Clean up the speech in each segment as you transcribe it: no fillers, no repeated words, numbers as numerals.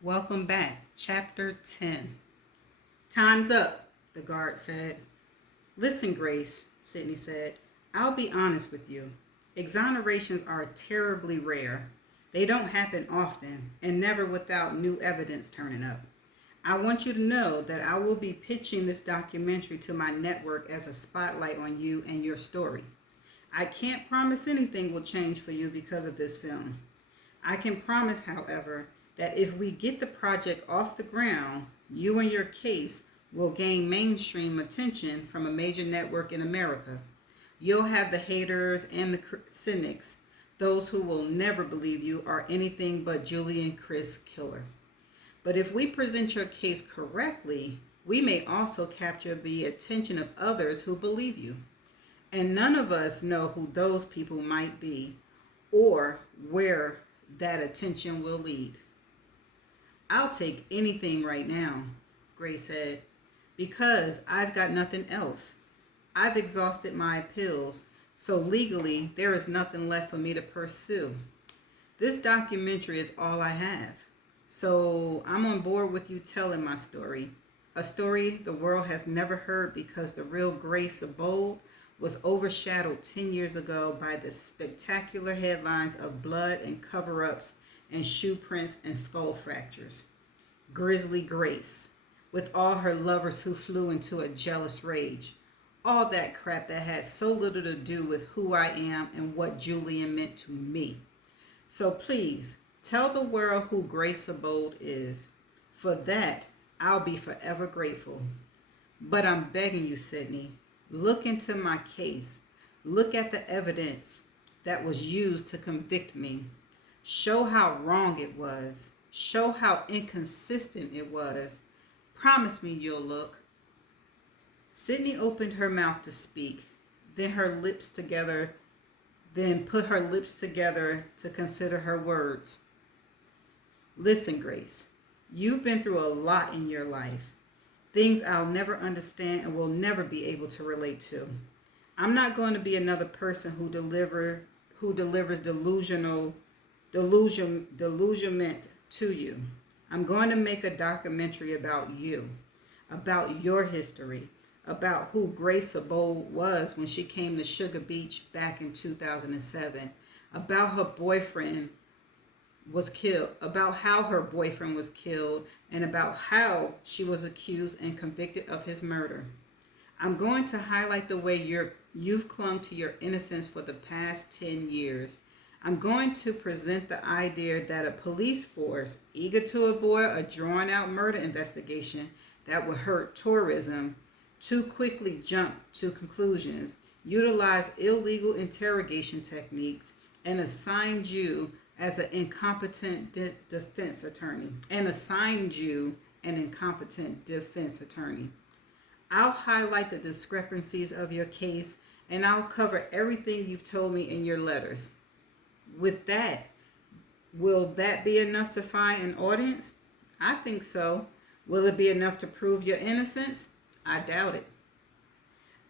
Welcome back. Chapter 10. Time's up, the guard said. Listen, Grace, Sydney said. I'll be honest with you. Exonerations are terribly rare. They don't happen often, and never without new evidence turning up. I want you to know that I will be pitching this documentary to my network as a spotlight on you and your story. I can't promise anything will change for you because of this film. I can promise, however, that if we get the project off the ground, you and your case will gain mainstream attention from a major network in America. You'll have the haters and the cynics, those who will never believe you are anything but Julian Chris Killer. But if we present your case correctly, we may also capture the attention of others who believe you. And none of us know who those people might be or where that attention will lead. I'll take anything right now, Grace said, because I've got nothing else. I've exhausted my appeals, so legally there is nothing left for me to pursue. This documentary is all I have. So I'm on board with you telling my story. A story the world has never heard because the real Grace Bold was overshadowed 10 years ago by the spectacular headlines of blood and cover-ups and shoe prints and skull fractures. Grisly Grace, with all her lovers who flew into a jealous rage. All that crap that had so little to do with who I am and what Julian meant to me. So please, tell the world who Grace Bold is. For that, I'll be forever grateful. But I'm begging you, Sydney, look into my case. Look at the evidence that was used to convict me. Show how wrong it was. Show how inconsistent it was. Promise me you'll look. Sydney opened her mouth to speak, then put her lips together to consider her words. Listen, Grace, you've been through a lot in your life. Things I'll never understand and will never be able to relate to. I'm not going to be another person who delivers delusionment to you. I'm going to make a documentary about you, about your history, about who Grace Bold was when she came to Sugar Beach back in 2007, about her boyfriend was killed, about how her boyfriend was killed, and about how she was accused and convicted of his murder. I'm going to highlight the way you've clung to your innocence for the past 10 years. I'm going to present the idea that a police force, eager to avoid a drawn-out murder investigation that would hurt tourism, too quickly jump to conclusions, utilize illegal interrogation techniques, and assigned you as an incompetent defense attorney. I'll highlight the discrepancies of your case, and I'll cover everything you've told me in your letters. With that, will that be enough to find an audience? I think so. Will it be enough to prove your innocence? I doubt it.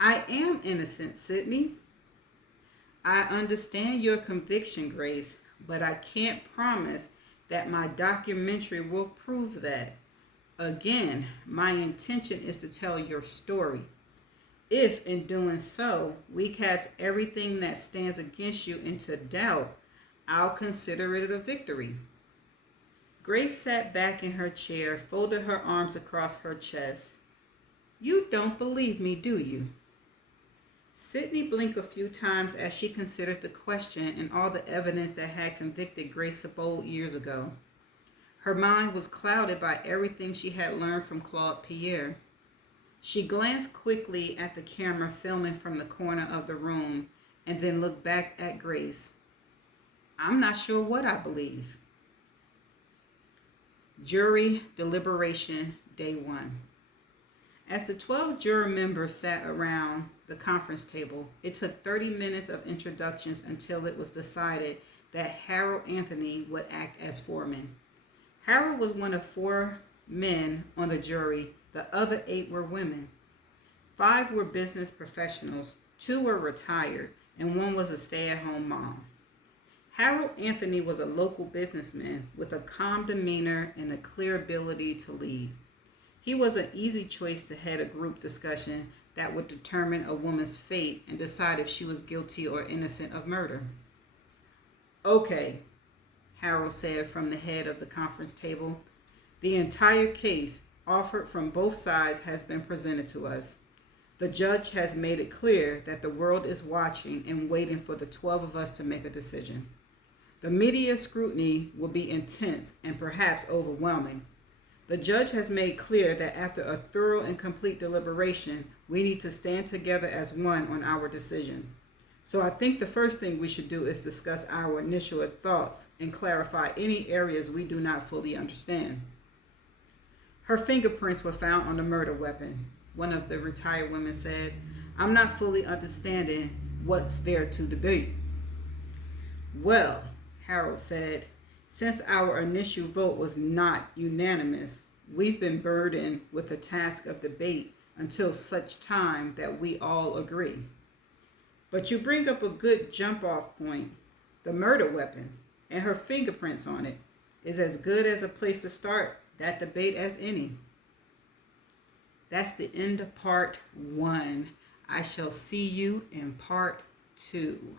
I am innocent, Sydney. I understand your conviction, Grace, but I can't promise that my documentary will prove that. Again, my intention is to tell your story. If, in doing so, we cast everything that stands against you into doubt, I'll consider it a victory. Grace sat back in her chair, folded her arms across her chest. You don't believe me, do you? Sydney blinked a few times as she considered the question and all the evidence that had convicted Grace Bold years ago. Her mind was clouded by everything she had learned from Claude Pierre. She glanced quickly at the camera filming from the corner of the room and then looked back at Grace. I'm not sure what I believe. Jury deliberation, day 1. As the 12 juror members sat around the conference table, it took 30 minutes of introductions until it was decided that Harold Anthony would act as foreman. Harold was one of 4 men on the jury. The other 8 were women. 5 were business professionals, 2 were retired, and 1 was a stay-at-home mom. Harold Anthony was a local businessman with a calm demeanor and a clear ability to lead. He was an easy choice to head a group discussion that would determine a woman's fate and decide if she was guilty or innocent of murder. Okay, Harold said from the head of the conference table. The entire case offered from both sides has been presented to us. The judge has made it clear that the world is watching and waiting for the 12 of us to make a decision. The media scrutiny will be intense and perhaps overwhelming. The judge has made clear that after a thorough and complete deliberation, we need to stand together as one on our decision. So I think the first thing we should do is discuss our initial thoughts and clarify any areas we do not fully understand. Her fingerprints were found on the murder weapon, one of the retired women said. I'm not fully understanding what's there to debate. Well, Harold said, since our initial vote was not unanimous, we've been burdened with the task of debate until such time that we all agree. But you bring up a good jump off point. The murder weapon and her fingerprints on it is as good as a place to start that debate as any. That's the end of part 1. I shall see you in part 2.